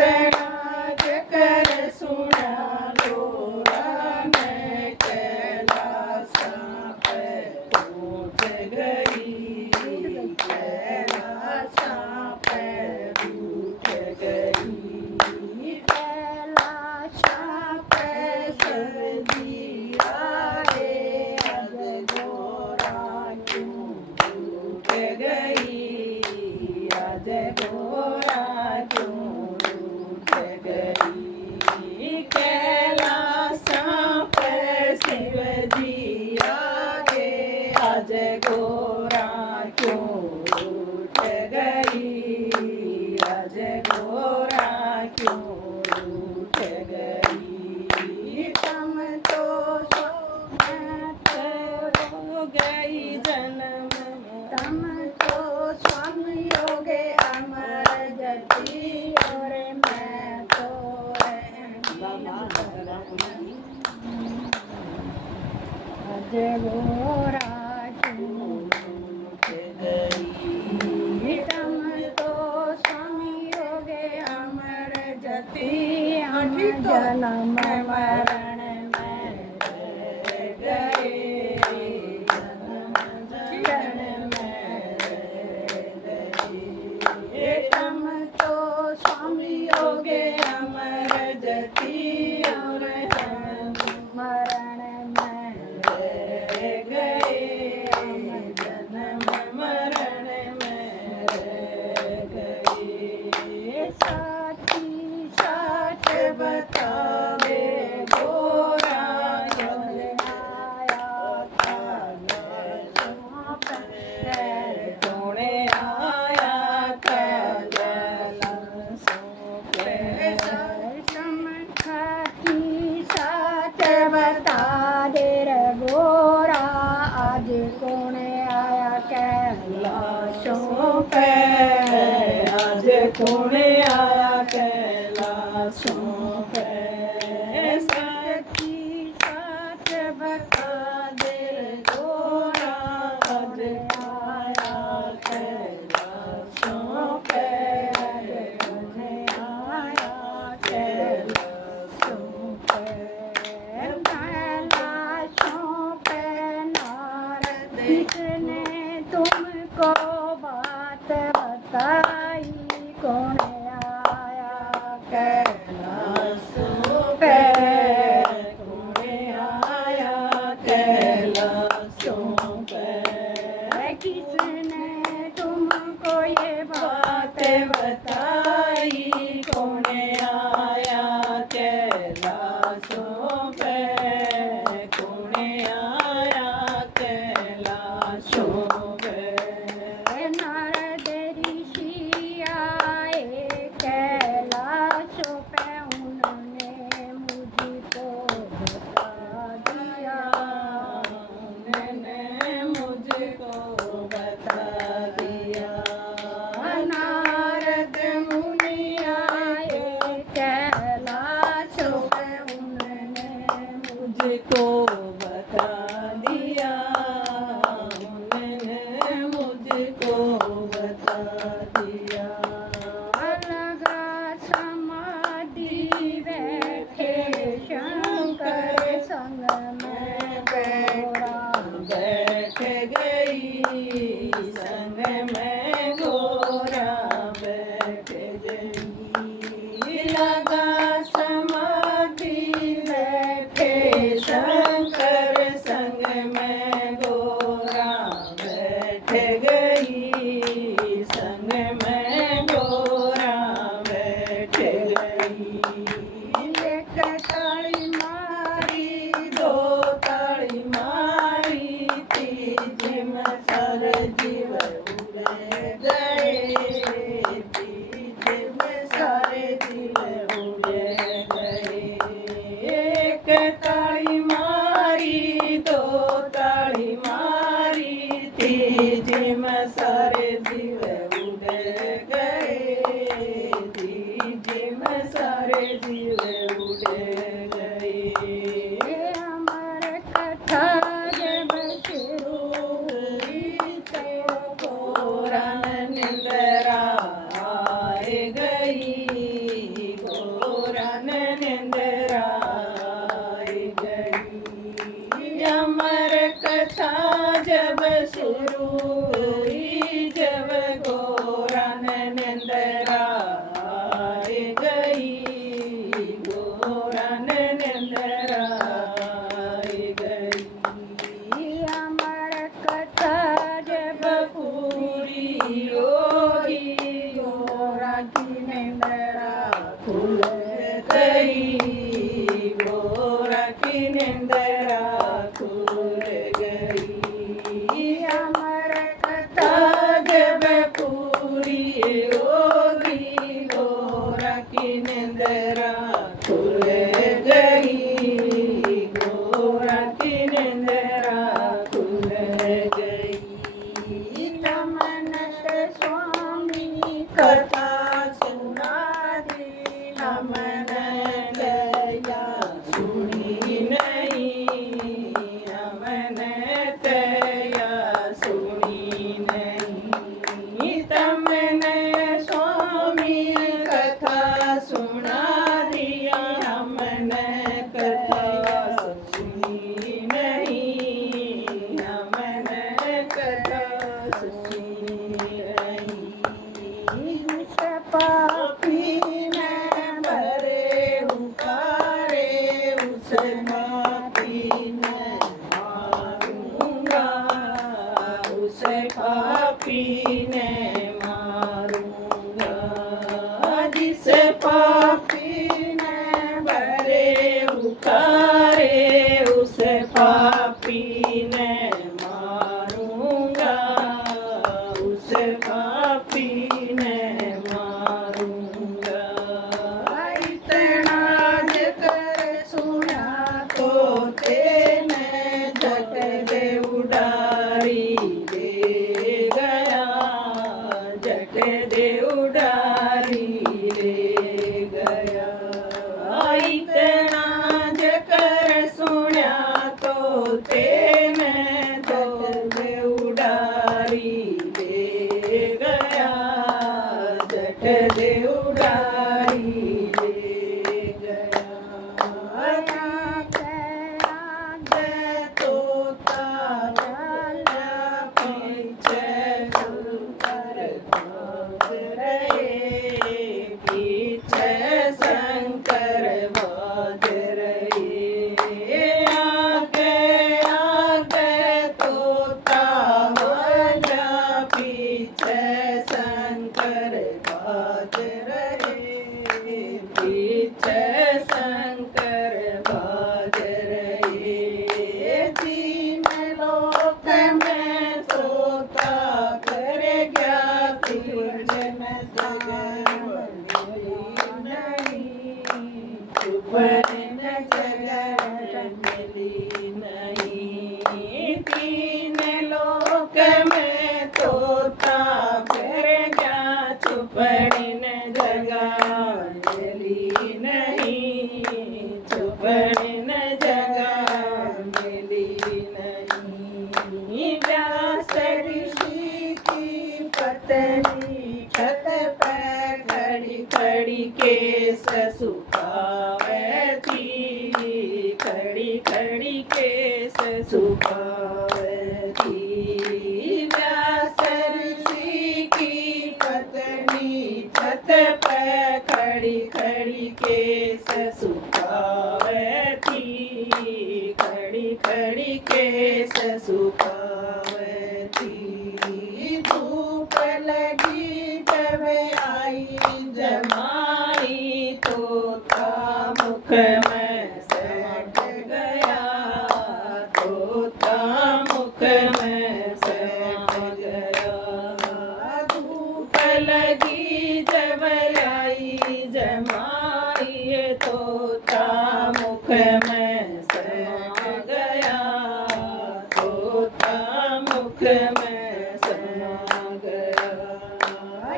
राज कर सुना गोरा मैं कैलाश पे उठ गई कैलाश पे उठ गई कैलाश पे सजिया रे अज गोरा क्यों उठ गई अज गोरा क्यों उठ गई कैलाश पे शिव जी आगे अज गोरा क्यों उठ गई अज गोरा क्यों उठ गई तुम तो हो गई जन्म तुम तो स्वामी योगे अमर जति और मैं तो अज गोरा क्यों उठ गई तुम तो स्वामी योगे अमर जति हम जन्म मरण में रह गए जन्म में रह गए तुम तो स्वामी योगे अमर जति और हम मरण में रह गए जन्म मरण में रह गए साथी साथ बतावे गोरा जल आया था जलों पे तोड़े आया था जलों पे समझाती साथ बता दे रे गोरा आज कौन आया कैलाशों पे आज कौन आया कैलाशों पे सखी साथ बता दे रे गोरा आज आया कैलाशों पे कौन आया कैलाशों पे कैलाशों पे नारद ने तुमको बात बताई कौन आया कैलाशों पे कौन आया कैलाशों पे किसने तुमको ये बात बताई कौन आया कैलाशों पे कौन आया कैलाशों पे नारद ऋषि आए कैलाशों पे उन्होंने मुझको बता दिया उन्होंने मुझको बता दिया नारद मुनि आए कैलाशों पे उन्होंने मुझको बता दिया उन्होंने मुझको बता दिया लगा समाधि बैठे शंकर संग में गोरा बैठ गई संग में गोरा बैठ गई लगा समाधि बैठे शंकर संग में गोरा बैठ गई संग में गोरा बैठ गई एक ताली मारी दो ताली मारी तीजी में सर जीव उड़ गए तीजी में सारे जीव उड़ खुल गई गोरा की निंदरा खुल गई अमर कथा जब पूरी होगी गोरा की निंदरा खुल गई गोरा की निंदरा खुल गई रमनत स्वामी कथा सुना दी हमन दया सुनी नहीं हमन दया सुनी नहीं तमन स्वामी कथा सुना दिया हमन कथा सुनी नहीं हमन कथा सुनी नहीं पापी न भरे उकारे उस पापी न मारूंगा उस पापी ने मारूंगा जिस पापी ने भरे उकारे उस पापी ने मारूंगा उस पापी ने मारूंगा इतना जकर सुना तो तेने झट दे उडारी दे गया झट दे उडारी दे गया इतना जकर सुना तो तेने झट दे उडारी दे गया झट दे उडारी दे गया तोता पीछे शंकर बाज रहे पीछे शंकर बाज रहे आगे तोता वाला पीछे शंकर बाज रहे पीछे शंकर बाज रहे तीन लोक में सोता कर गया तीन सगर नहीं चुपन सगर मिली नहीं तीन लोक में तोता कर गया चुपन जगह मिली नहीं चुपन जगह मिली नहीं व्यास ऋषि की पत्नी छत पर खड़ी खड़ी केस सुखावे थी खड़ी खड़ी केस सुखावे थी व्यास ऋषि की पत्नी छत पर खड़ी खड़ी केस सुखावे थी खड़ी खड़ी केस सुखावे थी धूप लगी जब आई जमाई तोता मुख में सट गया तोता मुख में सट गया धूप लगी जब आई जमाई तोता मुख में सट गया तोता मुख में समा गया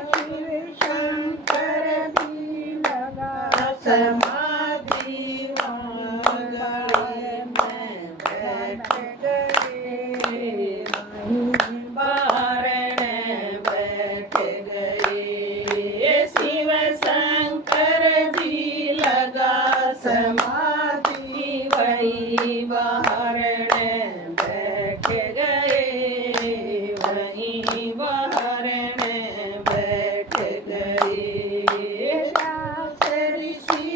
शिव शंकर भी लगा समाधि गले में बैठ गए बारण बैठ गए शिव शंकर जी लगा समाधि वही बारण बैठ गए वही बारण बैठ गए व्यास ऋषि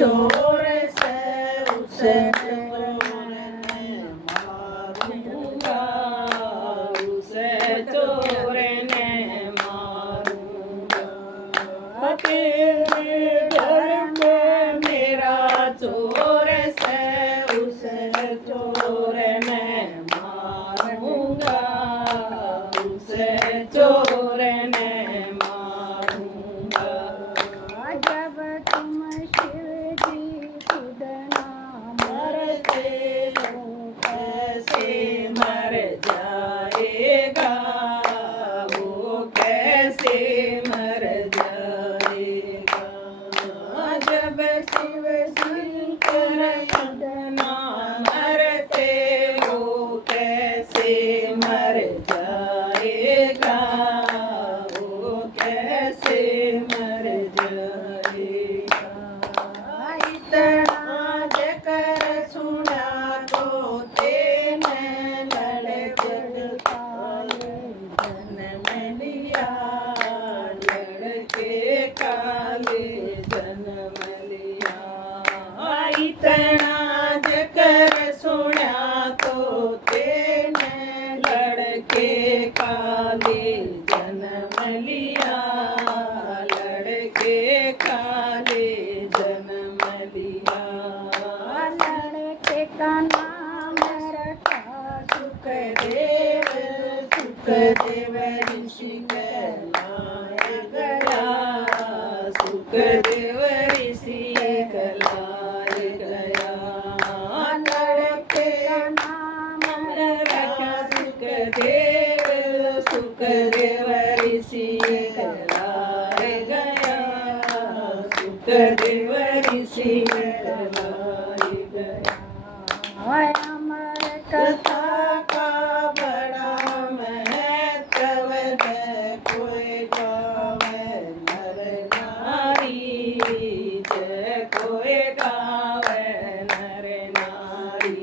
चोर से उस चोर ने मारूंगा, उस चोर ने मारूंगा। तेरे घर में मेरा चोर से उस चोर ने मारूंगा, उस चोर ने मारूंगा। जब तुम शिव जी खुद ना मरते हो कैसे मर जाएगा, वो कैसे मर जाएगा। जब शिव शंकर खुद ना मरते हो कैसे मर जाएगा, वो कैसे मर जाएगा। इतना जकर सुना तो तेने लड़के काले जन्म लिया, लड़के काले जन्म लिया। इतना जकर सुना तो तेने लड़के काले जन्म लिया, लड़के काले जन्म लिया। लड़के का नाम रखा सुखदेव, सुखदेव ऋषि कहलाया गया, सुखदेव ऋषि कहलाया गया। लड़के का नाम रखा सुखदेव, सुखदेव ऋषि कहलाया गया, सुखदेव ऋषि कहलाया गया। अमर कथा कथा का बड़ा महत्व है, कोई गावे नर नारी, जय कोई गावे नर नारी।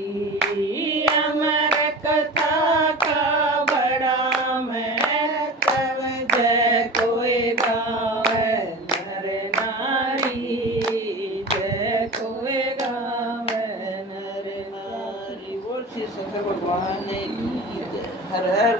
अमर कथा का बड़ा महत्व, जय कोई गावे नर नारी, जय कोई गावे नर नारी। बोल श्री शंकर भगवान की जय। हर हर